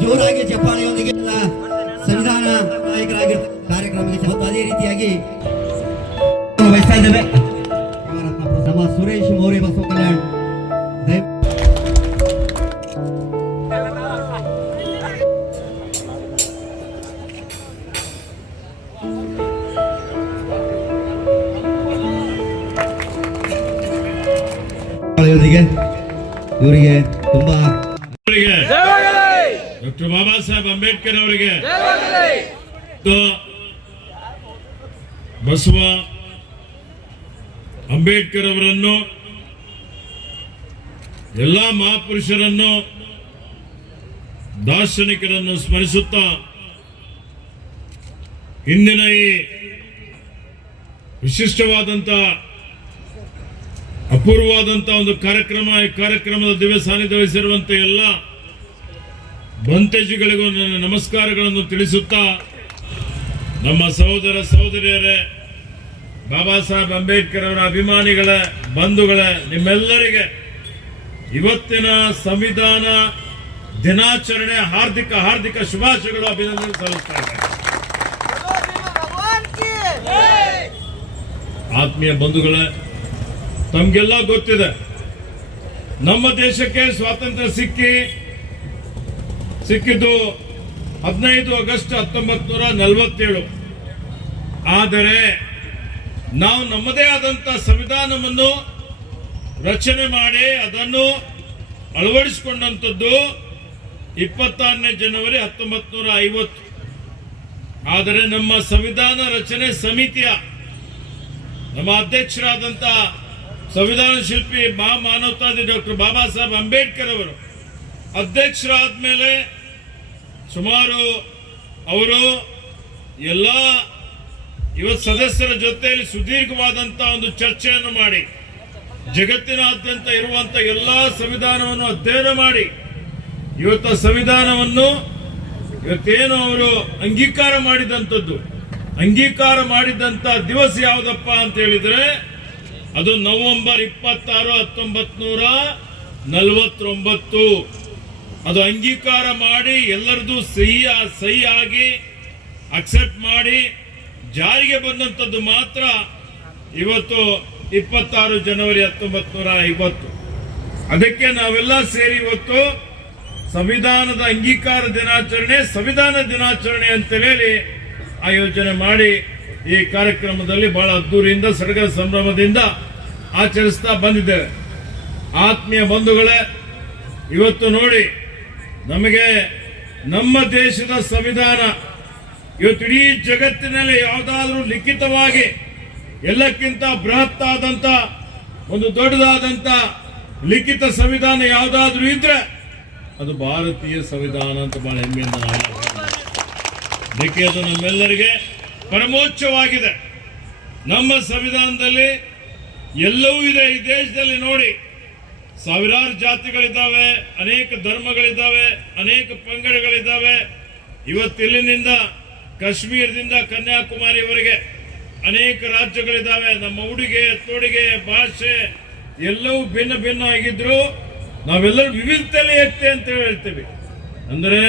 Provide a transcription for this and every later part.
ಜೋರಾಗಿ ಜಪಾನಿಯೊಂದಿಗೆ ಸಂವಿಧಾನ ನಾಯಕರಾಗಿ ಕಾರ್ಯಕ್ರಮಕ್ಕೆ ಅದೇ ರೀತಿಯಾಗಿ ಇದ್ದೇವೆ ನಮ್ಮ ಸುರೇಶ್ ಮೌರ್ಯ ಬಸವ ಕಲ್ಯಾಣ್. ಇವರಿಗೆ ತುಂಬಾ ಅವರಿಗೆ. ಡಾಕ್ಟರ್ ಬಾಬಾ ಸಾಹೇಬ್ ಅಂಬೇಡ್ಕರ್ ಅವರಿಗೆ. ಬಸವ ಅಂಬೇಡ್ಕರ್ ಅವರನ್ನು ಎಲ್ಲ ಮಹಾಪುರುಷರನ್ನು ದಾರ್ಶನಿಕರನ್ನು ಸ್ಮರಿಸುತ್ತಾ ಇಂದಿನ ಈ ವಿಶಿಷ್ಟವಾದಂತ ಅಪೂರ್ವವಾದಂತಹ ಒಂದು ಕಾರ್ಯಕ್ರಮ ಈ ಕಾರ್ಯಕ್ರಮದ ದಿವ್ಯ ಸಾನ್ನಿಧ್ಯ ಎಲ್ಲ ಬಂತೇಜುಗಳಿಗೂ ನನ್ನ ನಮಸ್ಕಾರಗಳನ್ನು ತಿಳಿಸುತ್ತಾ ನಮ್ಮ ಸಹೋದರ ಸಹೋದರಿಯರೇ ಬಾಬಾ ಸಾಹೇಬ್ ಅಂಬೇಡ್ಕರ್ ಅವರ ಅಭಿಮಾನಿಗಳ ಬಂಧುಗಳ ನಿಮ್ಮೆಲ್ಲರಿಗೆ ಇವತ್ತಿನ ಸಂವಿಧಾನ ದಿನಾಚರಣೆ ಹಾರ್ದಿಕ ಹಾರ್ದಿಕ ಶುಭಾಶಯಗಳು ಅಭಿನಂದನೆ ಸಲ್ಲಿಸ್ತಾ ಇದ್ದಾರೆ ಆತ್ಮೀಯ ಬಂಧುಗಳೇ ತಮ್ಗೆಲ್ಲ ಗೊತ್ತಿದೆ. ನಮ್ಮ ದೇಶಕ್ಕೆ ಸ್ವಾತಂತ್ರ್ಯ ಸಿಕ್ಕಿ, ಸಿಕ್ಕಿದ್ದು ಹದಿನೈದು ಆಗಸ್ಟ್ ಹತ್ತೊಂಬತ್ತು ನೂರ ನಲವತ್ತೇಳು. ಆದರೆ ನಾವು ನಮ್ಮದೇ ಆದಂಥ ಸಂವಿಧಾನವನ್ನು ರಚನೆ ಮಾಡಿ ಅದನ್ನು ಅಳವಡಿಸಿಕೊಂಡಂಥದ್ದು ಇಪ್ಪತ್ತಾರನೇ ಜನವರಿ ಹತ್ತೊಂಬತ್ತು ನೂರ ಐವತ್ತು. ಆದರೆ ನಮ್ಮ ಸಂವಿಧಾನ ರಚನೆ ಸಮಿತಿಯ ನಮ್ಮ ಅಧ್ಯಕ್ಷರಾದಂತ ಸಂವಿಧಾನ ಶಿಲ್ಪಿ ಮಹಾಮಾನವತಾದಿ ಡಾಕ್ಟರ್ ಬಾಬಾ ಸಾಹೇಬ್ ಅಂಬೇಡ್ಕರ್ ಅವರು ಅಧ್ಯಕ್ಷರಾದ ಮೇಲೆ ಸುಮಾರು ಅವರು ಎಲ್ಲ ಇವತ್ತು ಸದಸ್ಯರ ಜೊತೆಯಲ್ಲಿ ಸುದೀರ್ಘವಾದಂತ ಒಂದು ಚರ್ಚೆಯನ್ನು ಮಾಡಿ, ಜಗತ್ತಿನಾದ್ಯಂತ ಇರುವಂತ ಎಲ್ಲಾ ಸಂವಿಧಾನವನ್ನು ಅಧ್ಯಯನ ಮಾಡಿ, ಇವತ್ತ ಸಂವಿಧಾನವನ್ನು ಇವತ್ತೇನು ಅವರು ಅಂಗೀಕಾರ ಮಾಡಿದಂಥದ್ದು ಅಂಗೀಕಾರ ಮಾಡಿದಂತ ದಿವಸ ಯಾವುದಪ್ಪ ಅಂತ ಹೇಳಿದ್ರೆ ಅದು ನವೆಂಬರ್ ಇಪ್ಪತ್ತಾರು ಹತ್ತೊಂಬತ್ ನೂರ ನಲವತ್ತೊಂಬತ್ತು. ಅದು ಅಂಗೀಕಾರ ಮಾಡಿ ಎಲ್ಲರದು ಸಹಿ ಸಹಿ ಆಗಿ ಅಕ್ಸೆಪ್ಟ್ ಮಾಡಿ ಜಾರಿಗೆ ಬಂದಂಥದ್ದು ಮಾತ್ರ ಇವತ್ತು ಇಪ್ಪತ್ತಾರು ಜನವರಿ ಹತ್ತೊಂಬತ್ ನೂರ ಐವತ್ತು. ಅದಕ್ಕೆ ನಾವೆಲ್ಲ ಸೇರಿ ಇವತ್ತು ಸಂವಿಧಾನದ ಅಂಗೀಕಾರ ದಿನಾಚರಣೆ, ಸಂವಿಧಾನ ದಿನಾಚರಣೆ ಅಂತ ಹೇಳಿ ಆಯೋಜನೆ ಮಾಡಿ ಈ ಕಾರ್ಯಕ್ರಮದಲ್ಲಿ ಬಹಳ ಅದ್ದೂರಿಯಿಂದ, ಸಡಗರ ಸಂಭ್ರಮದಿಂದ ಆಚರಿಸ್ತಾ ಬಂದಿದ್ದೇವೆ ಆತ್ಮೀಯ ಬಂಧುಗಳೇ, ಇವತ್ತು ನೋಡಿ, ನಮಗೆ ನಮ್ಮ ದೇಶದ ಸಂವಿಧಾನ ಇವತ್ತು ಇಡೀ ಜಗತ್ತಿನಲ್ಲಿ ಯಾವುದಾದ್ರೂ ಲಿಖಿತವಾಗಿ ಎಲ್ಲಕ್ಕಿಂತ ಬೃಹತ್ ಆದಂತ, ಒಂದು ದೊಡ್ಡದಾದಂತ ಲಿಖಿತ ಸಂವಿಧಾನ ಯಾವುದಾದ್ರೂ ಇದ್ರೆ ಅದು ಭಾರತೀಯ ಸಂವಿಧಾನ ಅಂತ ಬಹಳ ಹೆಮ್ಮೆಯಿಂದ ನಾವು. ಅದಕ್ಕೆ ಅದು ನಮ್ಮೆಲ್ಲರಿಗೆ ಪರಮೋಚ್ಚವಾಗಿದೆ. ನಮ್ಮ ಸಂವಿಧಾನದಲ್ಲಿ ಎಲ್ಲವೂ ಇದೆ. ಈ ದೇಶದಲ್ಲಿ ನೋಡಿ, ಸಾವಿರಾರು ಜಾತಿಗಳಿದ್ದಾವೆ, ಅನೇಕ ಧರ್ಮಗಳಿದ್ದಾವೆ, ಅನೇಕ ಪಂಗಡಗಳಿದ್ದಾವೆ. ಇವತ್ತು ಇಲ್ಲಿನಿಂದ, ಕಾಶ್ಮೀರದಿಂದ ಕನ್ಯಾಕುಮಾರಿವರೆಗೆ ಅನೇಕ ರಾಜ್ಯಗಳಿದ್ದಾವೆ. ನಮ್ಮ ಉಡುಗೆ, ತೊಡುಗೆ, ಭಾಷೆ ಎಲ್ಲವೂ ಭಿನ್ನ ಭಿನ್ನ ಆಗಿದ್ರು. ನಾವೆಲ್ಲರೂ ವಿವಿಧತೆಯಲ್ಲಿ ಏಕ್ತೆ ಅಂತ ಹೇಳ್ತೀವಿ. ಅಂದರೆ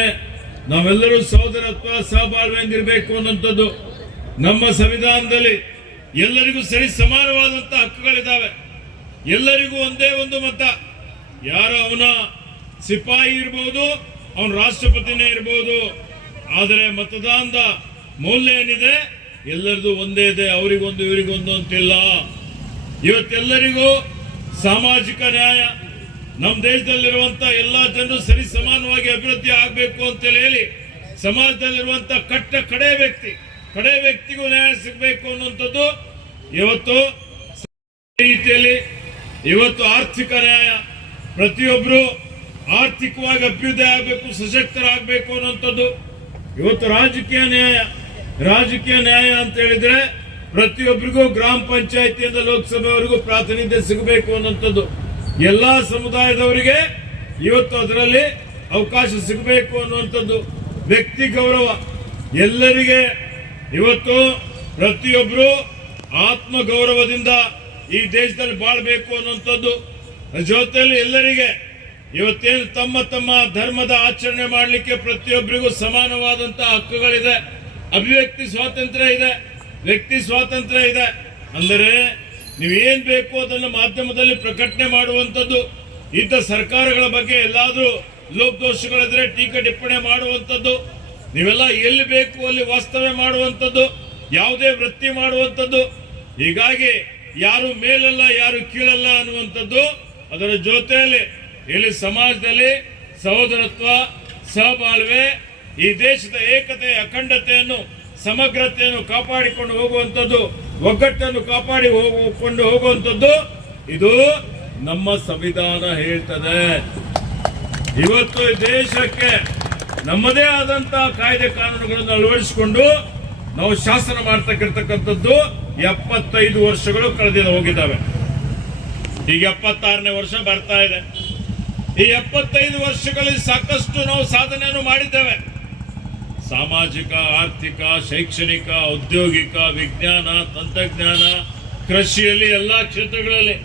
ನಾವೆಲ್ಲರೂ ಸಹೋದರತ್ವ ಸಹಬಾಳ್ವೆಯಿಂದಿರಬೇಕು ಅನ್ನೋಂಥದ್ದು ನಮ್ಮ ಸಂವಿಧಾನದಲ್ಲಿ ಎಲ್ಲರಿಗೂ ಸರಿ ಸಮಾನವಾದಂತಹ ಹಕ್ಕುಗಳಿದ್ದಾವೆ. ಎಲ್ಲರಿಗೂ ಒಂದೇ ಒಂದು ಮತ. ಯಾರು ಅವನ ಸಿಪಾಯಿ ಇರ್ಬೋದು, ಅವನ ರಾಷ್ಟ್ರಪತಿನೇ ಇರ್ಬೋದು, ಆದರೆ ಮತದಾನದ ಮೌಲ್ಯ ಏನಿದೆ? ಎಲ್ಲರದು ಒಂದೇ ಇದೆ, ಅವರಿಗೊಂದು, ಇವರಿಗೊಂದು ಅಂತಿಲ್ಲ. ಇವತ್ತೆಲ್ಲರಿಗೂ ಸಾಮಾಜಿಕ ನ್ಯಾಯ. ನಮ್ಮ ದೇಶದಲ್ಲಿರುವಂತ ಎಲ್ಲ ಜನರು ಸರಿ ಸಮಾನವಾಗಿ ಅಭಿವೃದ್ಧಿ ಆಗಬೇಕು ಅಂತ ಹೇಳಿ, ಸಮಾಜದಲ್ಲಿರುವಂತ ಕಟ್ಟ ಕಡೆ ವ್ಯಕ್ತಿ ಕಡೆ ವ್ಯಕ್ತಿಗೂ ನ್ಯಾಯ ಸಿಗಬೇಕು ಅನ್ನುವಂಥದ್ದು ಇವತ್ತು ರೀತಿಯಲ್ಲಿ ಇವತ್ತು ಆರ್ಥಿಕ ನ್ಯಾಯ ಪ್ರತಿಯೊಬ್ಬರು ಆರ್ಥಿಕವಾಗಿ ಅಭ್ಯುದಯ ಆಗಬೇಕು, ಸಶಕ್ತರಾಗಬೇಕು ಅನ್ನುವಂಥದ್ದು ಇವತ್ತು ರಾಜಕೀಯ ನ್ಯಾಯ ರಾಜಕೀಯ ನ್ಯಾಯ ಅಂತ ಹೇಳಿದ್ರೆ ಪ್ರತಿಯೊಬ್ಬರಿಗೂ ಗ್ರಾಮ ಪಂಚಾಯತಿಯಿಂದ ಲೋಕಸಭೆವರೆಗೂ ಪ್ರಾತಿನಿಧ್ಯ ಸಿಗಬೇಕು ಅನ್ನುವಂಥದ್ದು. ಎಲ್ಲಾ ಸಮುದಾಯದವರಿಗೆ ಇವತ್ತು ಅದರಲ್ಲಿ ಅವಕಾಶ ಸಿಗಬೇಕು ಅನ್ನುವಂಥದ್ದು. ವ್ಯಕ್ತಿ ಗೌರವ ಎಲ್ಲರಿಗೆ ಇವತ್ತು ಪ್ರತಿಯೊಬ್ಬರು ಆತ್ಮ ಗೌರವದಿಂದ ಈ ದೇಶದಲ್ಲಿ ಬಾಳ್ಬೇಕು ಅನ್ನುವಂಥದ್ದು. ಜೊತೆಯಲ್ಲಿ ಎಲ್ಲರಿಗೆ ಇವತ್ತೇನು ತಮ್ಮ ತಮ್ಮ ಧರ್ಮದ ಆಚರಣೆ ಮಾಡಲಿಕ್ಕೆ ಪ್ರತಿಯೊಬ್ಬರಿಗೂ ಸಮಾನವಾದಂತಹ ಹಕ್ಕುಗಳಿದೆ. ಅಭಿವ್ಯಕ್ತಿ ಸ್ವಾತಂತ್ರ್ಯ ಇದೆ, ವ್ಯಕ್ತಿ ಸ್ವಾತಂತ್ರ್ಯ ಇದೆ. ಅಂದರೆ ನೀವೇನ್ ಬೇಕು ಅದನ್ನು ಮಾಧ್ಯಮದಲ್ಲಿ ಪ್ರಕಟಣೆ ಮಾಡುವಂಥದ್ದು. ಇದ್ದ ಸರ್ಕಾರಗಳ ಬಗ್ಗೆ ಎಲ್ಲಾದ್ರೂ ಲೋಪದೋಷಗಳಿದ್ರೆ ಟೀಕೆ ಟಿಪ್ಪಣಿ ಮಾಡುವಂಥದ್ದು. ನೀವೆಲ್ಲ ಎಲ್ಲಿ ಬೇಕು ಅಲ್ಲಿ ವಾಸ್ತವ್ಯ ಮಾಡುವಂಥದ್ದು, ಯಾವುದೇ ವೃತ್ತಿ ಮಾಡುವಂಥದ್ದು. ಹೀಗಾಗಿ ಯಾರು ಮೇಲಲ್ಲ, ಯಾರು ಕೀಳಲ್ಲ ಅನ್ನುವಂಥದ್ದು ಅದರ ಜೊತೆಯಲ್ಲಿ ಇಲ್ಲಿ ಸಮಾಜದಲ್ಲಿ ಸಹೋದರತ್ವ, ಸಹಬಾಳ್ವೆ, ಈ ದೇಶದ ಏಕತೆ ಅಖಂಡತೆಯನ್ನು, ಸಮಗ್ರತೆಯನ್ನು ಕಾಪಾಡಿಕೊಂಡು ಹೋಗುವಂಥದ್ದು, ಒಗ್ಗಟ್ಟನ್ನು ಕಾಪಾಡಿ ಹೋಗಿಕೊಂಡು ಹೋಗುವಂಥದ್ದು ಇದು ನಮ್ಮ ಸಂವಿಧಾನ ಹೇಳ್ತದೆ. ಇವತ್ತು ದೇಶಕ್ಕೆ ನಮ್ಮದೇ ಆದಂತಹ ಕಾಯ್ದೆ ಕಾನೂನುಗಳನ್ನು ಅಳವಡಿಸಿಕೊಂಡು ನಾವು ಶಾಸನ ಮಾಡ್ತಕ್ಕಿರ್ತಕ್ಕಂಥದ್ದು ಎಪ್ಪತ್ತೈದು ವರ್ಷಗಳು ಕಳೆದಿದ, ಹೋಗಿದ್ದಾವೆ. ಈಗ ಎಪ್ಪತ್ತಾರನೇ ವರ್ಷ ಬರ್ತಾ ಇದೆ. ಈ ಎಪ್ಪತ್ತೈದು ವರ್ಷಗಳಲ್ಲಿ ಸಾಕಷ್ಟು ನಾವು ಸಾಧನೆಯನ್ನು ಮಾಡಿದ್ದೇವೆ. ಸಾಮಾಜಿಕ, ಆರ್ಥಿಕ, ಶೈಕ್ಷಣಿಕ, ಔದ್ಯೋಗಿಕ, ವಿಜ್ಞಾನ, ತಂತ್ರಜ್ಞಾನ, ಕೃಷಿಯಲ್ಲಿ ಎಲ್ಲಾ ಕ್ಷೇತ್ರಗಳಲ್ಲಿ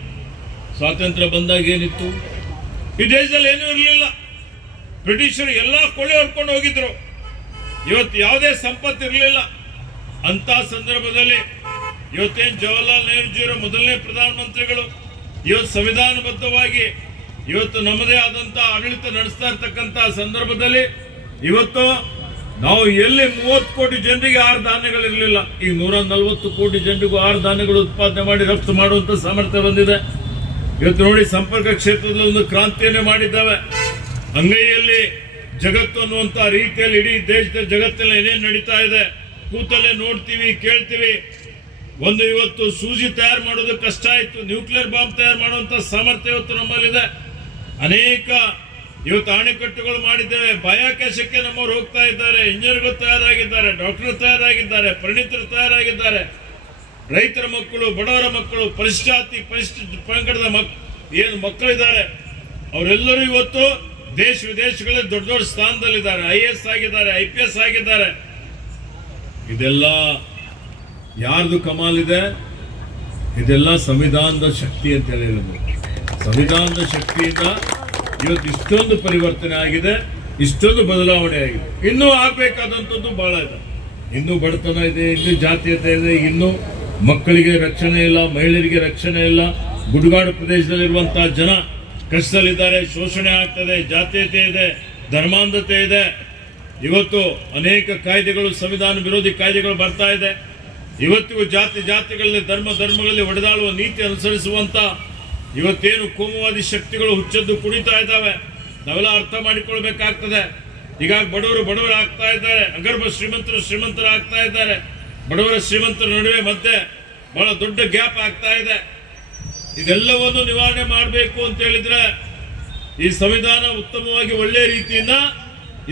ಸ್ವಾತಂತ್ರ್ಯ ಬಂದಾಗ ಏನಿತ್ತು ಈ ದೇಶದಲ್ಲಿ ಏನೂ ಇರಲಿಲ್ಲ. ಬ್ರಿಟಿಷರು ಎಲ್ಲ ಕೊಳ್ಳೆ ಹೊರ್ಕೊಂಡು ಹೋಗಿದ್ರು. ಇವತ್ತು ಯಾವುದೇ ಸಂಪತ್ತು ಇರಲಿಲ್ಲ ಅಂತ ಸಂದರ್ಭದಲ್ಲಿ ಇವತ್ತೇನು ಜವಾಹರ್ಲಾಲ್ ನೆಹರೂಜಿಯವರ ಮೊದಲನೇ ಪ್ರಧಾನಮಂತ್ರಿಗಳು, ಇವತ್ತು ಸಂವಿಧಾನಬದ್ಧವಾಗಿ ಇವತ್ತು ನಮ್ಮದೇ ಆದಂತ ಆಡಳಿತ ನಡೆಸ್ತಾ ಇರ್ತಕ್ಕಂಥ ಸಂದರ್ಭದಲ್ಲಿ ಇವತ್ತು ನಾವು ಎಲ್ಲಿ ಮೂವತ್ತು ಕೋಟಿ ಜನರಿಗೆ ಆರು ಧಾನ್ಯಗಳಿರಲಿಲ್ಲ ಈಗ ನೂರ ನಲವತ್ತು ಕೋಟಿ ಜನರಿಗೂ ಆರು ಧಾನ್ಯಗಳು ಉತ್ಪಾದನೆ ಮಾಡಿ ರಫ್ತು ಮಾಡುವಂತ ಸಾಮರ್ಥ್ಯ ಬಂದಿದೆ. ಇವತ್ತು ನೋಡಿ ಸಂಪರ್ಕ ಕ್ಷೇತ್ರದಲ್ಲಿ ಒಂದು ಕ್ರಾಂತಿಯನ್ನೇ ಮಾಡಿದ್ದಾವೆ. ಅಂಗೈಯಲ್ಲಿ ಜಗತ್ತು ಅನ್ನುವಂತ ರೀತಿಯಲ್ಲಿ ಇಡೀ ದೇಶದ ಜಗತ್ತಲ್ಲಿ ಏನೇನು ನಡೀತಾ ಇದೆ ಕೂತಲ್ಲೇ ನೋಡ್ತೀವಿ, ಕೇಳ್ತೀವಿ. ಒಂದು ಇವತ್ತು ಸೂಜಿ ತಯಾರು ಮಾಡೋದು ಕಷ್ಟ ಆಯಿತು. ನ್ಯೂಕ್ಲಿಯರ್ ಬಾಂಬ್ ತಯಾರು ಮಾಡುವಂಥ ಸಾಮರ್ಥ್ಯ ಇವತ್ತು ನಮ್ಮಲ್ಲಿದೆ. ಅನೇಕ ಇವತ್ತು ಅಣೆಕಟ್ಟುಗಳು ಮಾಡಿದ್ದೇವೆ. ಬಾಹ್ಯಾಕಾಶಕ್ಕೆ ನಮ್ಮವ್ರು ಹೋಗ್ತಾ ಇದ್ದಾರೆ. ಇಂಜಿನಿಯರ್ಗಳು ತಯಾರಾಗಿದ್ದಾರೆ. ಡಾಕ್ಟರ್ ತಯಾರಾಗಿದ್ದಾರೆ. ಪರಿಣಿತರು ತಯಾರಾಗಿದ್ದಾರೆ. ರೈತರ ಮಕ್ಕಳು, ಬಡವರ ಮಕ್ಕಳು ಪರಿಶಾತಿ ಪರಿಶಿಷ್ಟ ಪಂಗಡದ ಮಕ್, ಏನು ಮಕ್ಕಳಿದ್ದಾರೆ. ಅವರೆಲ್ಲರೂ ಇವತ್ತು ದೇಶ ವಿದೇಶಗಳಲ್ಲಿ ದೊಡ್ಡ ದೊಡ್ಡ ಸ್ಥಾನದಲ್ಲಿದ್ದಾರೆ ಐ ಎಸ್ ಆಗಿದ್ದಾರೆ ಐ ಪಿ ಎಸ್ ಆಗಿದ್ದಾರೆ. ಇದೆಲ್ಲ ಯಾರ್ದು ಕಮಾಲಿದೆ ಇದೆಲ್ಲ ಸಂವಿಧಾನದ ಶಕ್ತಿ ಅಂತ ಹೇಳಿರೋದು ಸಂವಿಧಾನದ ಶಕ್ತಿಯಿಂದ ಇವತ್ತು ಇಷ್ಟೊಂದು ಪರಿವರ್ತನೆ ಆಗಿದೆ, ಇಷ್ಟೊಂದು ಬದಲಾವಣೆ ಆಗಿದೆ. ಇನ್ನೂ ಆಗ್ಬೇಕಾದಂಥದ್ದು ಬಹಳ ಇದೆ. ಇನ್ನೂ ಬಡತನ ಇದೆ, ಇನ್ನೂ ಜಾತೀಯತೆ ಇದೆ, ಇನ್ನೂ ಮಕ್ಕಳಿಗೆ ರಕ್ಷಣೆ ಇಲ್ಲ, ಮಹಿಳೆಯರಿಗೆ ರಕ್ಷಣೆ ಇಲ್ಲ. ಗುಡ್ಗಾಡು ಪ್ರದೇಶದಲ್ಲಿರುವಂತಹ ಜನ ಕಷ್ಟದಲ್ಲಿದ್ದಾರೆ, ಶೋಷಣೆ ಆಗ್ತದೆ, ಜಾತೀಯತೆ ಇದೆ, ಧರ್ಮಾಂಧತೆ ಇದೆ. ಇವತ್ತು ಅನೇಕ ಕಾಯ್ದೆಗಳು, ಸಂವಿಧಾನ ವಿರೋಧಿ ಕಾಯ್ದೆಗಳು ಬರ್ತಾ ಇದೆ. ಇವತ್ತಿಗೂ ಜಾತಿ ಜಾತಿಗಳಲ್ಲಿ ಧರ್ಮ ಧರ್ಮಗಳಲ್ಲಿ ಹೊಡೆದಾಳುವ ನೀತಿ ಅನುಸರಿಸುವಂತ ಇವತ್ತೇನು ಕೋಮುವಾದಿ ಶಕ್ತಿಗಳು ಹುಚ್ಚದ್ದು ಕುಣಿತಾ ಇದ್ದಾವೆ, ನಾವೆಲ್ಲ ಅರ್ಥ ಮಾಡಿಕೊಳ್ಬೇಕಾಗ್ತದೆ. ಹೀಗಾಗಿ ಬಡವರು ಬಡವರು ಆಗ್ತಾ ಇದ್ದಾರೆ, ಅಗರ್ಭ ಶ್ರೀಮಂತರು ಶ್ರೀಮಂತರು ಆಗ್ತಾ ಇದ್ದಾರೆ. ಬಡವರ ಶ್ರೀಮಂತರ ನಡುವೆ ಮತ್ತೆ ಬಹಳ ದೊಡ್ಡ ಗ್ಯಾಪ್ ಆಗ್ತಾ ಇದೆ. ಇದೆಲ್ಲವನ್ನು ನಿವಾರಣೆ ಮಾಡಬೇಕು ಅಂತ ಹೇಳಿದ್ರೆ ಈ ಸಂವಿಧಾನ ಉತ್ತಮವಾಗಿ ಒಳ್ಳೆಯ ರೀತಿಯಿಂದ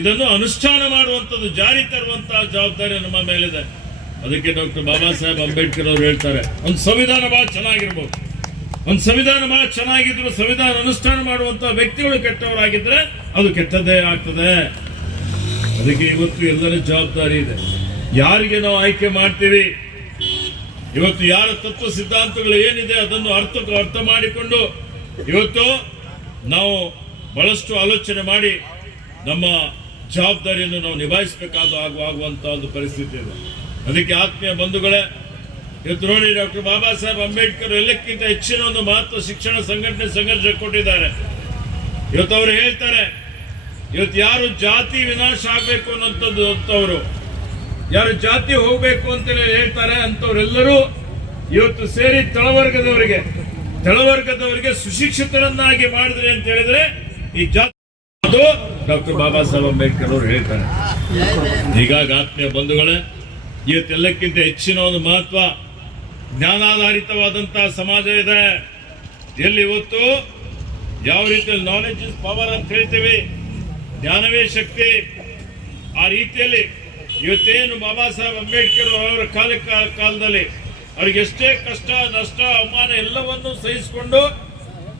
ಇದನ್ನು ಅನುಷ್ಠಾನ ಮಾಡುವಂಥದ್ದು, ಜಾರಿ ತರುವಂತಹ ಜವಾಬ್ದಾರಿ ನಮ್ಮ ಮೇಲಿದೆ. ಅದಕ್ಕೆ ಡಾಕ್ಟರ್ ಬಾಬಾ ಸಾಹೇಬ್ ಅಂಬೇಡ್ಕರ್ ಅವರು ಹೇಳ್ತಾರೆ, ಒಂದು ಸಂವಿಧಾನ ಬಹಳ ಚೆನ್ನಾಗಿರ್ಬೋದು. ಒಂದು ಸಂವಿಧಾನ ಬಹಳ ಚೆನ್ನಾಗಿದ್ರು ಸಂವಿಧಾನ ಅನುಷ್ಠಾನ ಮಾಡುವಂತಹ ವ್ಯಕ್ತಿಗಳು ಕೆಟ್ಟವರಾಗಿದ್ರೆ ಅದು ಕೆಟ್ಟದ್ದೇ ಆಗ್ತದೆ. ಅದಕ್ಕೆ ಇವತ್ತು ಎಲ್ಲರ ಜವಾಬ್ದಾರಿ ಇದೆ. ಯಾರಿಗೆ ನಾವು ಆಯ್ಕೆ ಮಾಡ್ತೀವಿ? ಇವತ್ತು ಯಾರ ತತ್ವ ಸಿದ್ಧಾಂತಗಳು ಏನಿದೆ ಅದನ್ನು ಅರ್ಥ ಅರ್ಥ ಮಾಡಿಕೊಂಡು ಇವತ್ತು ನಾವು ಬಹಳಷ್ಟು ಆಲೋಚನೆ ಮಾಡಿ ನಮ್ಮ ಜವಾಬ್ದಾರಿಯನ್ನು ನಾವು ನಿಭಾಯಿಸಬೇಕಾದ ಆಗುವಂತ ಒಂದು ಪರಿಸ್ಥಿತಿ ಇದೆ. ಅದಕ್ಕೆ ಆತ್ಮೀಯ ಬಂಧುಗಳೇ, ಇವತ್ತು ನೋಡಿ ಡಾಕ್ಟರ್ ಬಾಬಾ ಸಾಹೇಬ್ ಅಂಬೇಡ್ಕರ್ ಎಲ್ಲಕ್ಕಿಂತ ಹೆಚ್ಚಿನ ಒಂದು ಮಹತ್ವ ಶಿಕ್ಷಣ ಸಂಘಟನೆ ಸಂಘರ್ಷ ಕೊಟ್ಟಿದ್ದಾರೆ. ಇವತ್ತು ಅವರು ಹೇಳ್ತಾರೆ, ಇವತ್ತು ಯಾರು ಜಾತಿ ವಿನಾಶ ಆಗಬೇಕು ಅನ್ನೋಂಥದ್ದು ಅಂತವರು. ಯಾರು ಜಾತಿ ಹೋಗ್ಬೇಕು ಅಂತ ಹೇಳ್ತಾರೆ ಅಂತವರೆಲ್ಲರೂ ಇವತ್ತು ಸೇರಿ ತಳವರ್ಗದವರಿಗೆ ತಳವರ್ಗದವರಿಗೆ ಸುಶಿಕ್ಷಿತರನ್ನಾಗಿ ಮಾಡಿದ್ರೆ ಅಂತ ಹೇಳಿದ್ರೆ ಈ ಜಾತಿ ಡಾಕ್ಟರ್ ಬಾಬಾ ಸಾಹೇಬ್ ಅಂಬೇಡ್ಕರ್ ಅವರು ಹೇಳ್ತಾರೆ. ಹೀಗಾಗಿ ಆತ್ಮೀಯ ಬಂಧುಗಳೇ, ಇವತ್ತೆಲ್ಲಕ್ಕಿಂತ ಹೆಚ್ಚಿನ ಒಂದು ಮಹತ್ವ ಜ್ಞಾನಾಧಾರಿತವಾದಂತಹ ಸಮಾಜ ಇದೆ. ಎಲ್ಲಿ ಇವತ್ತು ಯಾವ ರೀತಿಯಲ್ಲಿ ನಾಲೆಜ್ ಇಸ್ ಪವರ್ ಅಂತ ಹೇಳ್ತೀವಿ. ಜ್ಞಾನವೇ ಶಕ್ತಿ. ಆ ರೀತಿಯಲ್ಲಿ ಇವತ್ತೇನು ಬಾಬಾ ಸಾಹೇಬ್ ಅಂಬೇಡ್ಕರ್ ಅವರ ಕಾಲ ಕಾಲದಲ್ಲಿ ಅವ್ರಿಗೆ ಎಷ್ಟೇ ಕಷ್ಟ, ನಷ್ಟ, ಅವಮಾನ ಎಲ್ಲವನ್ನೂ ಸಹಿಸಿಕೊಂಡು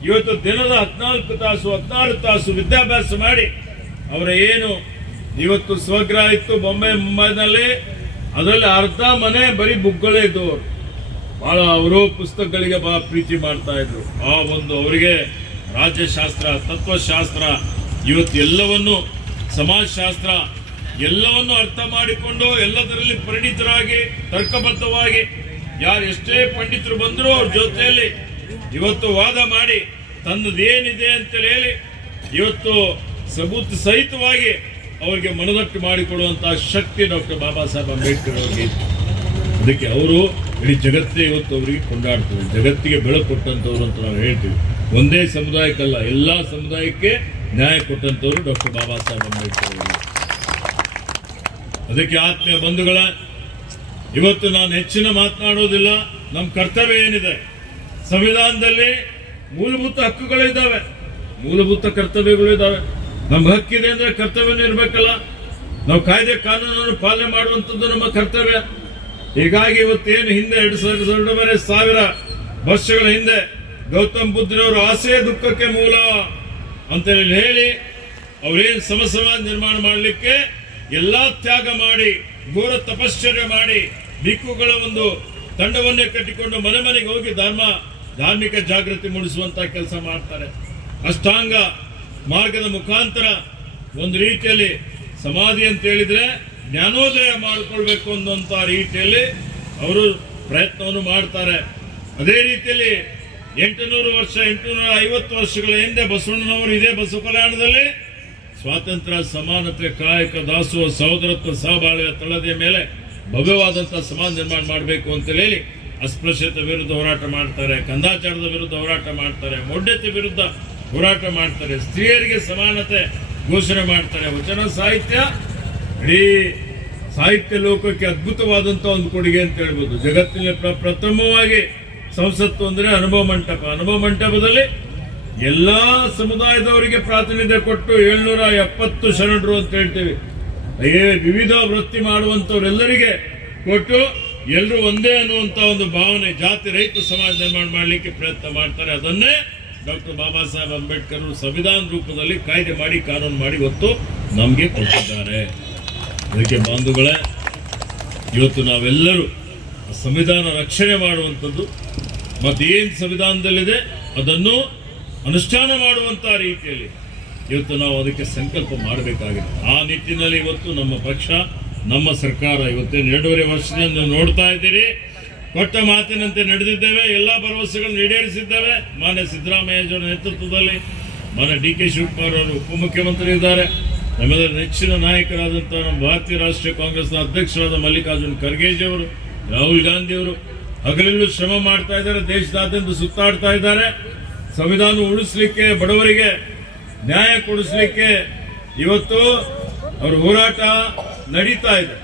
ಇವತ್ತು ದಿನದ ಹದಿನಾಲ್ಕು ತಾಸು, ಹದಿನಾರು ತಾಸು ವಿದ್ಯಾಭ್ಯಾಸ ಮಾಡಿ ಅವರ ಏನು ಇವತ್ತು ಸ್ವಗ್ರಹ ಇತ್ತು ಬೊಂಬೆ ಮುಂಬೈನಲ್ಲಿ ಅದರಲ್ಲಿ ಅರ್ಧ ಮನೆ ಬರೀ ಬುಕ್ಗಳೇ ಇದ್ದವು ಅವರು. ಬಹಳ ಅವರು ಪುಸ್ತಕಗಳಿಗೆ ಬಹಳ ಪ್ರೀತಿ ಮಾಡ್ತಾ ಇದ್ರು. ಆ ಒಂದು ಅವರಿಗೆ ರಾಜ್ಯಶಾಸ್ತ್ರ, ತತ್ವಶಾಸ್ತ್ರ ಇವತ್ತು ಎಲ್ಲವನ್ನು ಸಮಾಜಶಾಸ್ತ್ರ ಎಲ್ಲವನ್ನು ಅರ್ಥ ಮಾಡಿಕೊಂಡು ಎಲ್ಲದರಲ್ಲಿ ಪರಿಣಿತರಾಗಿ, ತರ್ಕಬದ್ಧವಾಗಿ, ಯಾರು ಎಷ್ಟೇ ಪಂಡಿತರು ಬಂದರೂ ಅವ್ರ ಜೊತೆಯಲ್ಲಿ ಇವತ್ತು ವಾದ ಮಾಡಿ, ತನ್ನದೇನಿದೆ ಅಂತೇಳಿ ಹೇಳಿ, ಇವತ್ತು ಸಬೂತ್ ಸಹಿತವಾಗಿ ಅವರಿಗೆ ಮನದಟ್ಟು ಮಾಡಿಕೊಡುವಂತಹ ಶಕ್ತಿ ಡಾಕ್ಟರ್ ಬಾಬಾ ಸಾಹೇಬ್ ಅಂಬೇಡ್ಕರ್ ಅವರಿಗೆ ಅದಕ್ಕೆ ಅವರು ಇಡೀ ಜಗತ್ತೇ ಇವತ್ತು ಅವರಿಗೆ ಕೊಂಡಾಡ್ತೀವಿ ಜಗತ್ತಿಗೆ ಬೆಳಕು ಕೊಟ್ಟಂಥವ್ರು ಅಂತ ನಾವು ಹೇಳ್ತೀವಿ ಒಂದೇ ಸಮುದಾಯಕ್ಕಲ್ಲ, ಎಲ್ಲ ಸಮುದಾಯಕ್ಕೆ ನ್ಯಾಯ ಕೊಟ್ಟಂತವ್ರು ಡಾಕ್ಟರ್ ಬಾಬಾ ಸಾಹೇಬ್ ಅಂಬೇಡ್ಕರ್ ಅವರು. ಅದಕ್ಕೆ ಆತ್ಮೀಯ ಬಂಧುಗಳ, ಇವತ್ತು ನಾನು ಹೆಚ್ಚಿನ ಮಾತನಾಡೋದಿಲ್ಲ ನಮ್ಮ ಕರ್ತವ್ಯ ಏನಿದೆ? ಸಂವಿಧಾನದಲ್ಲಿ ಮೂಲಭೂತ ಹಕ್ಕುಗಳಿದ್ದಾವೆ ಮೂಲಭೂತ ಕರ್ತವ್ಯಗಳು ಇದ್ದಾವೆ. ನಮ್ಮ ಹಕ್ಕಿದೆ ಅಂದ್ರೆ ಕರ್ತವ್ಯನೂ ಇರಬೇಕಲ್ಲ ನಾವು ಕಾಯ್ದೆ ಕಾನೂನನ್ನು ಪಾಲನೆ ಮಾಡುವಂಥದ್ದು ನಮ್ಮ ಕರ್ತವ್ಯ. ಹೀಗಾಗಿ ಇವತ್ತೇನು ಹಿಂದೆ ಎರಡು ಸಾವಿರದ ಎರಡೂವರೆ ಸಾವಿರ ವರ್ಷಗಳ ಹಿಂದೆ ಗೌತಮ್ ಬುದ್ಧನವರು ಆಸೆ ದುಃಖಕ್ಕೆ ಮೂಲ ಅಂತ ಹೇಳಿ, ಅವರೇನು ಸಮ ನಿರ್ಮಾಣ ಮಾಡಲಿಕ್ಕೆ ಎಲ್ಲಾ ತ್ಯಾಗ ಮಾಡಿ, ಘೋರ ತಪಶ್ಚರ್ಯ ಮಾಡಿ ಭಿಕ್ಕುಗಳ ಒಂದು ತಂಡವನ್ನೇ ಕಟ್ಟಿಕೊಂಡು ಮನೆ ಮನೆಗೆ ಹೋಗಿ ಧರ್ಮ, ಧಾರ್ಮಿಕ ಜಾಗೃತಿ ಮೂಡಿಸುವಂತ ಕೆಲಸ ಮಾಡ್ತಾರೆ. ಅಷ್ಟಾಂಗ ಮಾರ್ಗದ ಮುಖಾಂತರ ಒಂದು ರೀತಿಯಲ್ಲಿ ಸಮಾಧಿ ಅಂತ ಹೇಳಿದ್ರೆ ಜ್ಞಾನೋದಯ ಮಾಡಿಕೊಳ್ಬೇಕು ಅನ್ನೋಂಥ ರೀತಿಯಲ್ಲಿ ಅವರು ಪ್ರಯತ್ನವನ್ನು ಮಾಡ್ತಾರೆ. ಅದೇ ರೀತಿಯಲ್ಲಿ ಎಂಟುನೂರು ವರ್ಷ, ಎಂಟುನೂರ ಐವತ್ತು ವರ್ಷಗಳ ಹಿಂದೆ ಬಸವಣ್ಣನವರು ಇದೇ ಬಸವ ಕಲ್ಯಾಣದಲ್ಲಿ ಸ್ವಾತಂತ್ರ್ಯ, ಸಮಾನತೆ, ಕಾಯಕ, ದಾಸೋಹ, ಸಹೋದರತ್ವ ಸಹಬಾಳ್ವೆಯ ತಳದಿಯ ಮೇಲೆ ಭವ್ಯವಾದಂತಹ ಸಮಾಜ ನಿರ್ಮಾಣ ಮಾಡಬೇಕು ಅಂತ ಹೇಳಿ ಅಸ್ಪೃಶ್ಯತೆ ವಿರುದ್ಧ ಹೋರಾಟ ಮಾಡ್ತಾರೆ, ಕಂದಾಚಾರದ ವಿರುದ್ಧ ಹೋರಾಟ ಮಾಡ್ತಾರೆ ಮೌಢ್ಯತೆ ವಿರುದ್ಧ ಹೋರಾಟ ಮಾಡ್ತಾರೆ, ಸ್ತ್ರೀಯರಿಗೆ ಸಮಾನತೆ ಘೋಷಣೆ ಮಾಡ್ತಾರೆ. ವಚನ ಸಾಹಿತ್ಯ, ಇಡೀ ಸಾಹಿತ್ಯ ಲೋಕಕ್ಕೆ ಅದ್ಭುತವಾದಂಥ ಒಂದು ಕೊಡುಗೆ ಅಂತ ಹೇಳ್ಬೋದು. ಜಗತ್ತಿನ ಪ್ರ- ಪ್ರಥಮವಾಗಿ ಸಂಸತ್ತು ಅಂದ್ರೆ ಅನುಭವ ಮಂಟಪ. ಅನುಭವ ಮಂಟಪದಲ್ಲಿ ಎಲ್ಲಾ ಸಮುದಾಯದವರಿಗೆ ಪ್ರಾತಿನಿಧ್ಯ ಕೊಟ್ಟು ಏಳ್ನೂರ ಎಪ್ಪತ್ತು ಶರಣರು ಅಂತ ಹೇಳ್ತೀವಿ. ವಿವಿಧ ವೃತ್ತಿ ಮಾಡುವಂತವರೆಲ್ಲರಿಗೆ ಕೊಟ್ಟು ಎಲ್ಲರೂ ಒಂದೇ ಅನ್ನುವಂತ ಒಂದು ಭಾವನೆ ಜಾತಿ, ರೈತ ಸಮಾಜ ನಿರ್ಮಾಣ ಮಾಡಲಿಕ್ಕೆ ಪ್ರಯತ್ನ ಮಾಡ್ತಾರೆ. ಅದನ್ನೇ ಡಾಕ್ಟರ್ ಬಾಬಾ ಸಾಹೇಬ್ ಅಂಬೇಡ್ಕರ್ ಸಂವಿಧಾನ ರೂಪದಲ್ಲಿ ಕಾಯ್ದೆ ಮಾಡಿ, ಕಾನೂನು ಮಾಡಿ ಗೊತ್ತು ನಮಗೆ ಕೊಟ್ಟಿದ್ದಾರೆ. ಅದಕ್ಕೆ ಬಾಂಧುಗಳೇ, ಇವತ್ತು ನಾವೆಲ್ಲರೂ ಸಂವಿಧಾನ ರಕ್ಷಣೆ ಮಾಡುವಂಥದ್ದು, ಮತ್ತೇನು ಸಂವಿಧಾನದಲ್ಲಿದೆ ಅದನ್ನು ಅನುಷ್ಠಾನ ಮಾಡುವಂತ ರೀತಿಯಲ್ಲಿ ಇವತ್ತು ನಾವು ಅದಕ್ಕೆ ಸಂಕಲ್ಪ ಮಾಡಬೇಕಾಗಿದೆ. ಆ ನಿಟ್ಟಿನಲ್ಲಿ ಇವತ್ತು ನಮ್ಮ ಪಕ್ಷ, ನಮ್ಮ ಸರ್ಕಾರ ಇವತ್ತೇನು ಎರಡೂವರೆ ವರ್ಷದಿಂದ ನೋಡ್ತಾ ಇದ್ದೀರಿ. ಕೊಟ್ಟ ಮಾತಿನಂತೆ ನಡೆದಿದ್ದೇವೆ, ಎಲ್ಲ ಭರವಸೆಗಳನ್ನು ಈಡೇರಿಸಿದ್ದೇವೆ. ಮಾನ್ಯ ಸಿದ್ದರಾಮಯ್ಯ ನೇತೃತ್ವದಲ್ಲಿ ಮಾನ್ಯ ಡಿ ಕೆ ಶಿವಕುಮಾರ್ ಅವರು ಉಪಮುಖ್ಯಮಂತ್ರಿ ಇದ್ದಾರೆ. ನಮ್ಮೆಲ್ಲರ ನೆಚ್ಚಿನ ನಾಯಕರಾದಂಥ ನಮ್ಮ ಭಾರತೀಯ ರಾಷ್ಟ್ರೀಯ ಕಾಂಗ್ರೆಸ್ನ ಅಧ್ಯಕ್ಷರಾದ ಮಲ್ಲಿಕಾರ್ಜುನ್ ಖರ್ಗೆಜಿಯವರು ರಾಹುಲ್ ಗಾಂಧಿಯವರು ಹಗಲಿರುಳು ಶ್ರಮ ಮಾಡ್ತಾ ಇದ್ದಾರೆ, ದೇಶದಾದ್ಯಂತ ಸುತ್ತಾಡ್ತಾ ಇದ್ದಾರೆ. ಸಂವಿಧಾನ ಉಳಿಸ್ಲಿಕ್ಕೆ, ಬಡವರಿಗೆ ನ್ಯಾಯ ಕೊಡಿಸ್ಲಿಕ್ಕೆ ಇವತ್ತು ಅವ್ರ ಹೋರಾಟ ನಡೀತಾ ಇದೆ.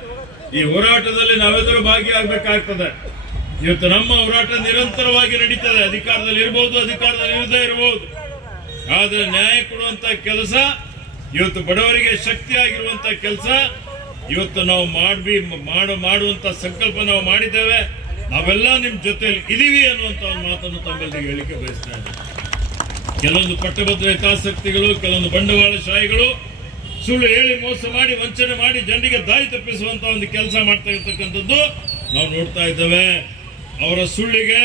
ಈ ಹೋರಾಟದಲ್ಲಿ ನಾವೆಲ್ಲರೂ ಭಾಗಿಯಾಗಬೇಕಾಗ್ತದೆ. ಇವತ್ತು ನಮ್ಮ ಹೋರಾಟ ನಿರಂತರವಾಗಿ ನಡೀತದೆ. ಅಧಿಕಾರದಲ್ಲಿ ಇರಬಹುದು ಅಧಿಕಾರದಲ್ಲಿ ಇರದೇ ಇರಬಹುದು ಆದರೆ ನ್ಯಾಯ ಕೊಡುವಂತ ಕೆಲಸ, ಇವತ್ತು ಬಡವರಿಗೆ ಶಕ್ತಿಯಾಗಿರುವಂತ ಕೆಲಸ, ಇವತ್ತು ನಾವು ಮಾಡಿ ಮಾಡು, ಮಾಡುವಂತ ಸಂಕಲ್ಪ ನಾವು ಮಾಡಿದ್ದೇವೆ. ನಾವೆಲ್ಲ ನಿಮ್ಮ ಜೊತೆಯಲ್ಲಿ ಇದೀವಿ ಅನ್ನುವಂತ ಒಂದು ಮಾತನ್ನು ತಮ್ಮೆಲ್ಲರಿಗೆ ಹೇಳಿಕೆ ಬಯಸ್ತಾ ಕೆಲವೊಂದು ಪಟ್ಟಭದ್ರ ಹಿತಾಸಕ್ತಿಗಳು, ಕೆಲವೊಂದು ಬಂಡವಾಳಶಾಹಿಗಳು ಸುಳ್ಳು ಹೇಳಿ ಮೋಸ ಮಾಡಿ, ವಂಚನೆ ಮಾಡಿ ಜನರಿಗೆ ದಾರಿ ತಪ್ಪಿಸುವಂತ ಒಂದು ಕೆಲಸ ಮಾಡ್ತಾ ಇರ್ತಕ್ಕಂಥದ್ದು ನಾವು ನೋಡ್ತಾ ಇದ್ದೇವೆ. ಅವರ ಸುಳ್ಳಿಗೆ,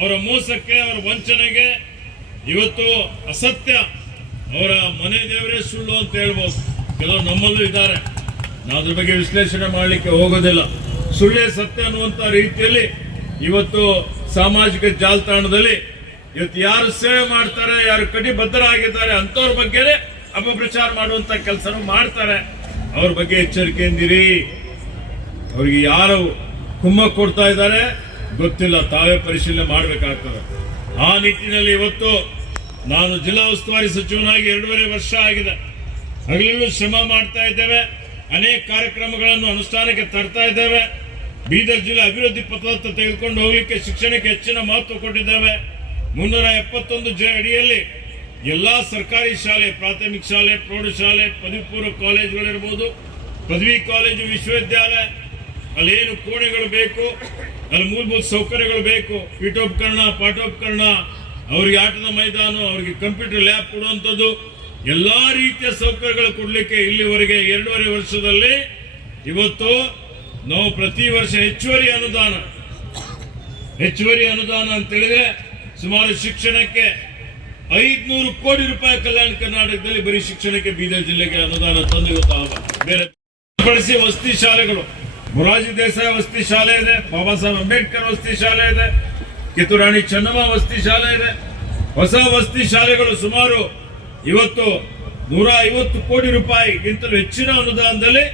ಅವರ ಮೋಸಕ್ಕೆ, ಅವರ ವಂಚನೆಗೆ ಇವತ್ತು ಅಸತ್ಯ. ಅವರ ಮನೆ ದೇವರೇ ಸುಳ್ಳು ಅಂತ ಹೇಳ್ಬೋದು. ಕೆಲವರು ನಮ್ಮಲ್ಲೂ ಇದ್ದಾರೆ. ನಾವು ಅದ್ರ ಬಗ್ಗೆ ವಿಶ್ಲೇಷಣೆ ಮಾಡಲಿಕ್ಕೆ ಹೋಗೋದಿಲ್ಲ. ಸುಳ್ಳೇ ಸತ್ಯ ಅನ್ನುವಂತ ರೀತಿಯಲ್ಲಿ ಇವತ್ತು ಸಾಮಾಜಿಕ ಜಾಲತಾಣದಲ್ಲಿ ಇವತ್ತು ಯಾರು ಸೇವೆ ಮಾಡ್ತಾರೆ, ಯಾರು ಕಟಿಬದ್ಧರಾಗಿದ್ದಾರೆ ಅಂತವ್ರ ಬಗ್ಗೆನೇ ಅಪಪ್ರಚಾರ ಮಾಡುವಂತ ಕೆಲಸನೂ ಮಾಡ್ತಾರೆ. ಅವ್ರ ಬಗ್ಗೆ ಎಚ್ಚರಿಕೆಯಿಂದಿರಿ ಅವ್ರಿಗೆ ಯಾರು ಕುಮ್ಮ ಕೊಡ್ತಾ ಇದ್ದಾರೆ ಗೊತ್ತಿಲ್ಲ, ತಾವೇ ಪರಿಶೀಲನೆ ಮಾಡಬೇಕಾಗ್ತದೆ. ಆ ನಿಟ್ಟಿನಲ್ಲಿ ಇವತ್ತು ನಾನು ಜಿಲ್ಲಾ ಉಸ್ತುವಾರಿ ಸಚಿವನಾಗಿ ಎರಡೂವರೆ ವರ್ಷ ಆಗಿದೆ. ಹಗಲಿರುಳು ಶ್ರಮ ಮಾಡ್ತಾ ಇದ್ದೇವೆ. ಅನೇಕ ಕಾರ್ಯಕ್ರಮಗಳನ್ನು ಅನುಷ್ಠಾನಕ್ಕೆ ತರ್ತಾ ಇದ್ದೇವೆ. ಬೀದರ್ ಜಿಲ್ಲೆ ಅಭಿವೃದ್ಧಿ ಪತ್ರ ತೆಗೆದುಕೊಂಡು ಹೋಗಲಿಕ್ಕೆ ಶಿಕ್ಷಣಕ್ಕೆ ಹೆಚ್ಚಿನ ಮಹತ್ವ ಕೊಟ್ಟಿದ್ದೇವೆ. ಮುನ್ನೂರ ಎಪ್ಪತ್ತೊಂದು ಜೆ ಅಡಿಯಲ್ಲಿ ಎಲ್ಲಾ ಸರ್ಕಾರಿ ಶಾಲೆ, ಪ್ರಾಥಮಿಕ ಶಾಲೆ ಪ್ರೌಢಶಾಲೆ ಪದವಿ ಪೂರ್ವ ಕಾಲೇಜುಗಳಿರ್ಬೋದು, ಪದವಿ ಕಾಲೇಜು ವಿಶ್ವವಿದ್ಯಾಲಯ, ಅಲ್ಲೇನು ಕೋಣೆಗಳು ಬೇಕು, ಅಲ್ಲಿ ಮೂಲಭೂತ ಸೌಕರ್ಯಗಳು ಬೇಕು, ಪೀಠೋಪಕರಣ, ಪಾಠೋಪಕರಣ, ಅವರಿಗೆ ಆಟದ ಮೈದಾನ, ಅವರಿಗೆ ಕಂಪ್ಯೂಟರ್ ಲ್ಯಾಬ್ ಕೊಡುವಂಥದ್ದು, ಎಲ್ಲಾ ರೀತಿಯ ಸೌಕರ್ಯಗಳು ಕೊಡಲಿಕ್ಕೆ ಇಲ್ಲಿವರೆಗೆ ಎರಡೂವರೆ ವರ್ಷದಲ್ಲಿ, ಇವತ್ತು ನಾವು ಪ್ರತಿ ವರ್ಷ ಹೆಚ್ಚುವರಿ ಅನುದಾನ ಹೆಚ್ಚುವರಿ ಅನುದಾನ ಅಂತ ಹೇಳಿದ್ರೆ ಸುಮಾರು ಶಿಕ್ಷಣಕ್ಕೆ ಐದ್ನೂರು ಕೋಟಿ ರೂಪಾಯಿ ಕಲ್ಯಾಣ ಕರ್ನಾಟಕದಲ್ಲಿ ಬರೀ ಶಿಕ್ಷಣಕ್ಕೆ ಬೀದರ್ ಜಿಲ್ಲೆಗೆ ಅನುದಾನ ತಂದು ಬೇರೆ ವಸತಿ ಶಾಲೆಗಳು. ಮೊರಾರ್ಜಿ ದೇಸಾಯಿ ವಸತಿ ಶಾಲೆ ಇದೆ, ಬಾಬಾ ಸಾಹೇಬ್ ಅಂಬೇಡ್ಕರ್ ವಸತಿ ಶಾಲೆ ಇದೆ, ಕಿತ್ತೂರಾಣಿ ಚೆನ್ನಮ್ಮ ವಸತಿ ಶಾಲೆ ಇದೆ. ಹೊಸ ವಸತಿ ಶಾಲೆಗಳು ಸುಮಾರು ಇವತ್ತು ನೂರ ಐವತ್ತು ಕೋಟಿ ರೂಪಾಯಿಗಿಂತಲೂ ಹೆಚ್ಚಿನ ಅನುದಾನದಲ್ಲಿ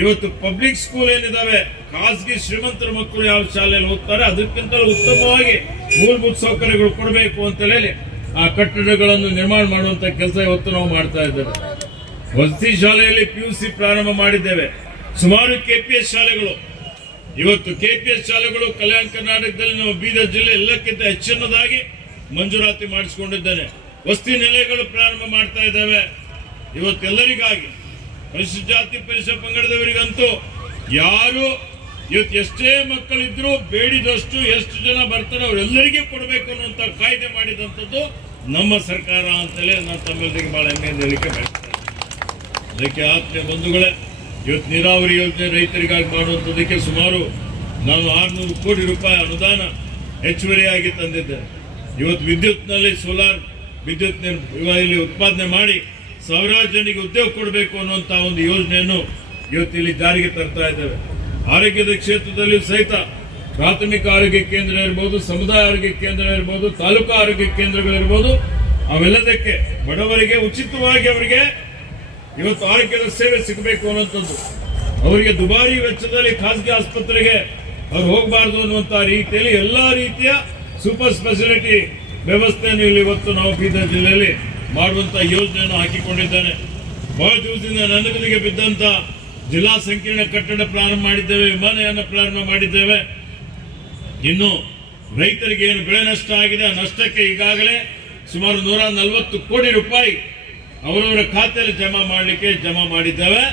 ಇವತ್ತು ಪಬ್ಲಿಕ್ ಸ್ಕೂಲ್ ಏನಿದಾವೆ? ಖಾಸಗಿ ಶ್ರೀಮಂತರ ಮಕ್ಕಳು ಯಾವ ಶಾಲೆಯಲ್ಲಿ ಓದ್ತಾರೆ? ಅದಕ್ಕಿಂತಲೂ ಉತ್ತಮವಾಗಿ ಮೂಲಭೂತ ಸೌಕರ್ಯಗಳು ಕೊಡಬೇಕು ಅಂತ ಹೇಳಿ ಆ ಕಟ್ಟಡಗಳನ್ನು ನಿರ್ಮಾಣ ಮಾಡುವಂತ ಕೆಲಸ ಇವತ್ತು ನಾವು ಮಾಡ್ತಾ ಇದ್ದೇವೆ. ವಸತಿ ಶಾಲೆಯಲ್ಲಿ ಪಿ ಯು ಸಿ ಪ್ರಾರಂಭ ಮಾಡಿದ್ದೇವೆ. ಸುಮಾರು ಕೆಪಿಎಸ್ ಶಾಲೆಗಳು. ಇವತ್ತು ಕೆಪಿಎಸ್ ಶಾಲೆಗಳು ಕಲ್ಯಾಣ ಕರ್ನಾಟಕದಲ್ಲಿ ನಾವು ಬೀದರ್ ಜಿಲ್ಲೆ ಎಲ್ಲಕ್ಕಿಂತ ಹೆಚ್ಚಿನದಾಗಿ ಮಂಜೂರಾತಿ ಮಾಡಿಸಿಕೊಂಡಿದ್ದೇನೆ. ವಸತಿ ನಿಲಯಗಳು ಪ್ರಾರಂಭ ಮಾಡ್ತಾ ಇದ್ದೇವೆ. ಇವತ್ತೆಲ್ಲರಿಗಾಗಿ ಜಾತಿ ಪರಿಷತ್ ಪಂಗಡದವರಿಗಂತೂ ಯಾರು ಇವತ್ತು ಎಷ್ಟೇ ಮಕ್ಕಳಿದ್ರು ಬೇಡಿದಷ್ಟು ಎಷ್ಟು ಜನ ಬರ್ತಾರೆ ಅವರೆಲ್ಲರಿಗೂ ಕೊಡಬೇಕು ಅನ್ನುವಂತ ಕಾಯ್ದೆ ಮಾಡಿದಂಥದ್ದು ನಮ್ಮ ಸರ್ಕಾರ ಅಂತಲೇ ನಾನು ತಮ್ಮೆಲ್ಲರಿಗೆ ಬಹಳ ಹೆಮ್ಮೆಯಿಂದ ಹೇಳಿಕೆ ಬಯಸ್ತೇನೆ ಅದಕ್ಕೆ ಆತ್ಮೀಯ ಬಂಧುಗಳೇ ಇವತ್ತು ನೀರಾವರಿ ಯೋಜನೆ ರೈತರಿಗಾಗಿ ಮಾಡುವಂಥದ್ದಕ್ಕೆ ಸುಮಾರು ನಾನು ಆರುನೂರು ಕೋಟಿ ರೂಪಾಯಿ ಅನುದಾನ ಹೆಚ್ಚುವರಿಯಾಗಿ ತಂದಿದ್ದೇನೆ. ಇವತ್ತು ವಿದ್ಯುತ್ನಲ್ಲಿ ಸೋಲಾರ್ ವಿದ್ಯುತ್ ಇಲ್ಲಿ ಉತ್ಪಾದನೆ ಮಾಡಿ ಸಾವಿರಾರು ಜನರಿಗೆ ಉದ್ಯೋಗ ಕೊಡಬೇಕು ಅನ್ನುವಂಥ ಒಂದು ಯೋಜನೆಯನ್ನು ಇವತ್ತು ಇಲ್ಲಿ ಜಾರಿಗೆ ತರ್ತಾ ಇದ್ದೇವೆ. ಆರೋಗ್ಯದ ಕ್ಷೇತ್ರದಲ್ಲಿ ಸಹಿತ ಪ್ರಾಥಮಿಕ ಆರೋಗ್ಯ ಕೇಂದ್ರ ಇರ್ಬೋದು, ಸಮುದಾಯ ಆರೋಗ್ಯ ಕೇಂದ್ರ ಇರ್ಬೋದು, ತಾಲೂಕಾ ಆರೋಗ್ಯ ಕೇಂದ್ರಗಳಿರ್ಬೋದು, ಅವೆಲ್ಲದಕ್ಕೆ ಬಡವರಿಗೆ ಉಚಿತವಾಗಿ ಅವರಿಗೆ ಇವತ್ತು ಆರೋಗ್ಯದ ಸೇವೆ ಸಿಗಬೇಕು ಅನ್ನುವಂಥದ್ದು. ಅವರಿಗೆ ದುಬಾರಿ ವೆಚ್ಚದಲ್ಲಿ ಖಾಸಗಿ ಆಸ್ಪತ್ರೆಗೆ ಅವ್ರು ಹೋಗಬಾರ್ದು ಅನ್ನುವಂಥ ರೀತಿಯಲ್ಲಿ ಎಲ್ಲ ರೀತಿಯ ಸೂಪರ್ ಸ್ಪೆಷಾಲಿಟಿ ವ್ಯವಸ್ಥೆಯನ್ನು ಇಲ್ಲಿ ಇವತ್ತು ನಾವು ಬೀದರ್ ಜಿಲ್ಲೆಯಲ್ಲಿ ಮಾಡುವಂತ ಯೋಜನೆಯನ್ನು ಹಾಕಿಕೊಂಡಿದ್ದಾರೆ. ಬಹಳ ದಿವಸದಿಂದ ನನಗಲಿಗೆ ಬಿದ್ದಂತ ಜಿಲ್ಲಾ ಸಂಕೀರ್ಣ ಕಟ್ಟಡ ಪ್ರಾರಂಭ ಮಾಡಿದ್ದೇವೆ, ವಿಮಾನಯಾನ ಪ್ರಾರಂಭ ಮಾಡಿದ್ದೇವೆ. ಇನ್ನು ರೈತರಿಗೆ ಏನು ಬೆಳೆ ನಷ್ಟ ಆಗಿದೆ, ಆ ನಷ್ಟಕ್ಕೆ ಈಗಾಗಲೇ ಸುಮಾರು ನೂರ ನಲವತ್ತು ಕೋಟಿ ರೂಪಾಯಿ ಅವರವರ ಖಾತೆಯಲ್ಲಿ ಜಮಾ ಮಾಡಲಿಕ್ಕೆ ಜಮಾ ಮಾಡಿದ್ದೇವೆ.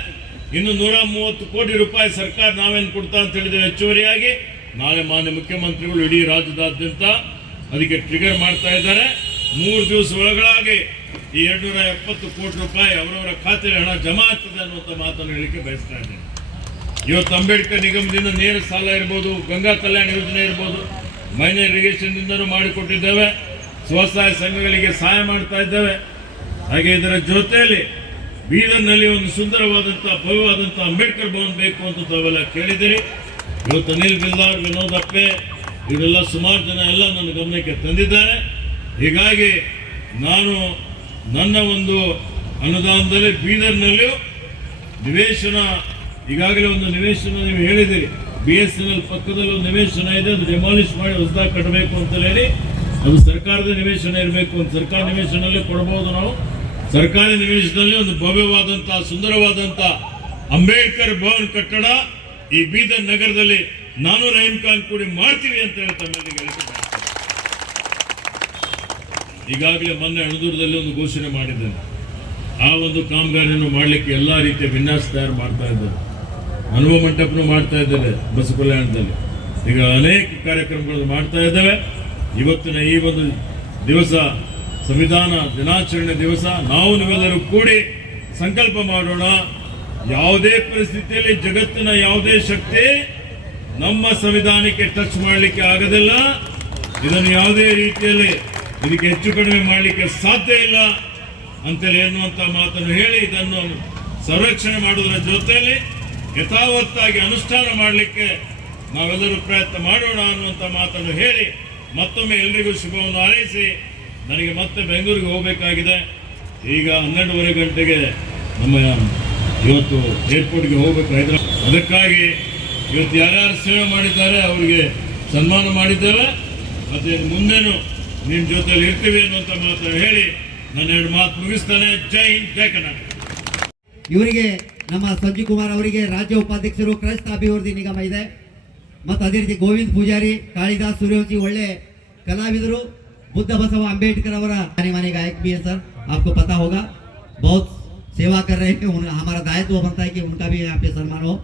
ಇನ್ನು ನೂರ ಮೂವತ್ತು ಕೋಟಿ ರೂಪಾಯಿ ಸರ್ಕಾರ ನಾವೇನು ಕೊಡ್ತಾ ಅಂತ ಹೇಳಿದ್ರೆ ಹೆಚ್ಚುವರಿಯಾಗಿ ನಾಳೆ ಮಾನ್ಯ ಮುಖ್ಯಮಂತ್ರಿಗಳು ಇಡೀ ರಾಜ್ಯದಾದ್ಯಂತ ಅದಕ್ಕೆ ಟ್ರಿಗರ್ ಮಾಡ್ತಾ ಇದ್ದಾರೆ. ಮೂರು ದಿವಸ ಒಳಗಾಗಿ ಈ ಎರಡ್ನೂರ ಎಪ್ಪತ್ತು ಕೋಟಿ ರೂಪಾಯಿ ಅವರವರ ಖಾತೆಯಲ್ಲಿ ಹಣ ಜಮಾ ಆಗ್ತದೆ ಅನ್ನುವಂಥ ಮಾತನ್ನು ಹೇಳಿಕೆ ಬಯಸ್ತಾ ಇದ್ದೇನೆ. ಇವತ್ತು ಅಂಬೇಡ್ಕರ್ ನಿಗಮದಿಂದ ನೇರ ಸಾಲ ಇರ್ಬೋದು, ಗಂಗಾ ಕಲ್ಯಾಣ ಯೋಜನೆ ಇರ್ಬೋದು, ಮೈನರ್ ಇರಿಗೇಷನ್ ಇಂದನೂ ಮಾಡಿಕೊಟ್ಟಿದ್ದೇವೆ, ಸ್ವಸಹಾಯ ಸಂಘಗಳಿಗೆ ಸಹಾಯ ಮಾಡ್ತಾ ಇದ್ದೇವೆ. ಹಾಗೆ ಇದರ ಜೊತೆಯಲ್ಲಿ ಬೀದರ್ನಲ್ಲಿ ಒಂದು ಸುಂದರವಾದಂಥ, ಭವ್ಯವಾದಂಥ ಅಂಬೇಡ್ಕರ್ ಭವನ್ ಬೇಕು ಅಂತ ತಾವೆಲ್ಲ ಕೇಳಿದ್ದೀರಿ. ಇವತ್ತು ಅನಿಲ್ ಬಿಲ್ದಾರ್ ವಿನೋದ್ ಅಪ್ಪೆ, ಇವರೆಲ್ಲ ಸುಮಾರು ಜನ ಎಲ್ಲ ನನ್ನ ಗಮನಕ್ಕೆ ತಂದಿದ್ದಾರೆ. ಹೀಗಾಗಿ ನಾನು ನನ್ನ ಒಂದು ಅನುದಾನದಲ್ಲಿ ಬೀದರ್ನಲ್ಲಿಯೂ ನಿವೇಶನ, ಈಗಾಗಲೇ ಒಂದು ನಿವೇಶನ ನೀವು ಹೇಳಿದಿರಿ ಬಿ ಎಸ್ ಎನ್ ಎಲ್ ಪಕ್ಕದಲ್ಲಿ ಒಂದು ನಿವೇಶನ ಇದೆ, ಅದು ಡೆಮಾಲಿಷ್ ಮಾಡಿ ಹೊಸದಾಗಿ ಕಟ್ಟಬೇಕು ಅಂತ ಹೇಳಿ ಅದು ಸರ್ಕಾರದ ನಿವೇಶನ ಇರಬೇಕು ಅಂತ ಸರ್ಕಾರ ನಿವೇಶನಲ್ಲೇ ಕೊಡಬಹುದು ನಾವು ಸರ್ಕಾರಿ ನಿವೇಶನದಲ್ಲಿ ಒಂದು ಭವ್ಯವಾದಂತಹ ಸುಂದರವಾದಂಥ ಅಂಬೇಡ್ಕರ್ ಭವನ್ ಕಟ್ಟಡ ಈ ಬೀದರ್ ನಗರದಲ್ಲಿ ನಾನು ರಹೀಂ ಖಾನ್ ಕೂಡಿ ಮಾಡ್ತೀವಿ ಅಂತ ಬಯಸ್ತೇನೆ. ಈಗಾಗಲೇ ಮೊನ್ನೆ ಅಣದೂರದಲ್ಲಿ ಒಂದು ಘೋಷಣೆ ಮಾಡಿದ್ದೇನೆ. ಆ ಒಂದು ಕಾಮಗಾರಿಯನ್ನು ಮಾಡಲಿಕ್ಕೆ ಎಲ್ಲ ರೀತಿಯ ವಿನ್ಯಾಸ ತಯಾರು ಮಾಡ್ತಾ ಇದ್ದಾರೆ. ಅನುಭವ ಮಂಟಪನೂ ಮಾಡ್ತಾ ಇದ್ದಾರೆ ಬಸ್ ಕಲ್ಯಾಣದಲ್ಲಿ. ಈಗ ಅನೇಕ ಕಾರ್ಯಕ್ರಮಗಳನ್ನು ಮಾಡ್ತಾ ಇದ್ದೇವೆ. ಇವತ್ತಿನ ಈ ಒಂದು ದಿವಸ, ಸಂವಿಧಾನ ದಿನಾಚರಣೆ ದಿವಸ, ನಾವು ನೀವೆಲ್ಲರೂ ಕೂಡಿ ಸಂಕಲ್ಪ ಮಾಡೋಣ. ಯಾವುದೇ ಪರಿಸ್ಥಿತಿಯಲ್ಲಿ ಜಗತ್ತಿನ ಯಾವುದೇ ಶಕ್ತಿ ನಮ್ಮ ಸಂವಿಧಾನಕ್ಕೆ ಟಚ್ ಮಾಡಲಿಕ್ಕೆ ಆಗೋದಿಲ್ಲ. ಇದನ್ನು ಯಾವುದೇ ರೀತಿಯಲ್ಲಿ ಇದಕ್ಕೆ ಹೆಚ್ಚು ಕಡಿಮೆ ಮಾಡಲಿಕ್ಕೆ ಸಾಧ್ಯ ಇಲ್ಲ ಅಂತೇಳಿ ಎನ್ನುವಂತ ಮಾತನ್ನು ಹೇಳಿ ಇದನ್ನು ಸಂರಕ್ಷಣೆ ಮಾಡುವುದರ ಜೊತೆಯಲ್ಲಿ ಯಥಾವತ್ತಾಗಿ ಅನುಷ್ಠಾನ ಮಾಡಲಿಕ್ಕೆ ನಾವೆಲ್ಲರೂ ಪ್ರಯತ್ನ ಮಾಡೋಣ ಅನ್ನುವಂಥ ಮಾತನ್ನು ಹೇಳಿ ಮತ್ತೊಮ್ಮೆ ಎಲ್ರಿಗೂ ಶುಭವನ್ನು ಹಾರೈಸಿ ನನಗೆ ಮತ್ತೆ ಬೆಂಗಳೂರಿಗೆ ಹೋಗಬೇಕಾಗಿದೆ. ಈಗ ಹನ್ನೆರಡೂವರೆ ಗಂಟೆಗೆ ನಮ್ಮ ಇವತ್ತು ಏರ್ಪೋರ್ಟ್ಗೆ ಹೈದರಾಬಾದ್. ಅದಕ್ಕಾಗಿ ಇವತ್ತು ಯಾರ್ಯಾರು ಸೇವೆ ಮಾಡಿದ್ದಾರೆ, ಅವರಿಗೆ ಸನ್ಮಾನ ಮಾಡಿದ್ದೇವೆ. ಮತ್ತು ಮುಂದೇನು ನಿಮ್ಮ ಜೊತೆಲಿ ಇರ್ತೀವಿ ಅನ್ನುವಂಥ ಮಾತನ್ನು ಹೇಳಿ ನನ್ನ ಎರಡು ಮಾತು ಮುಗಿಸ್ತಾನೆ ಜೈ ಹಿಂದ್ ಜೈ ಕರ್ನಾಟಕ ಇವರಿಗೆ ನಮ್ಮ ಸಂಜೀವ್ ಕುಮಾರ್ ಅವರಿಗೆ ರಾಜ್ಯ ಉಪಾಧ್ಯಕ್ಷರು ಕ್ರೈಸ್ತ ಅಭಿವೃದ್ಧಿ ನಿಗಮ ಇದೆ ಮತ್ತು ಅದೇ ರೀತಿ ಗೋವಿಂದ್ ಪೂಜಾರಿ ಕಾಳಿದಾಸ್ ಸೂರ್ಯವಂಶಿ ಒಳ್ಳೆ ಕಲಾವಿದರು बुद्ध बसव अम्बेडकर ಅವರ जाने माने गायक भी है सर आपको पता होगा बहुत सेवा कर रहे हैं उन- हमारा दायित्व बनता है कि उनका भी यहाँ पे सम्मान हो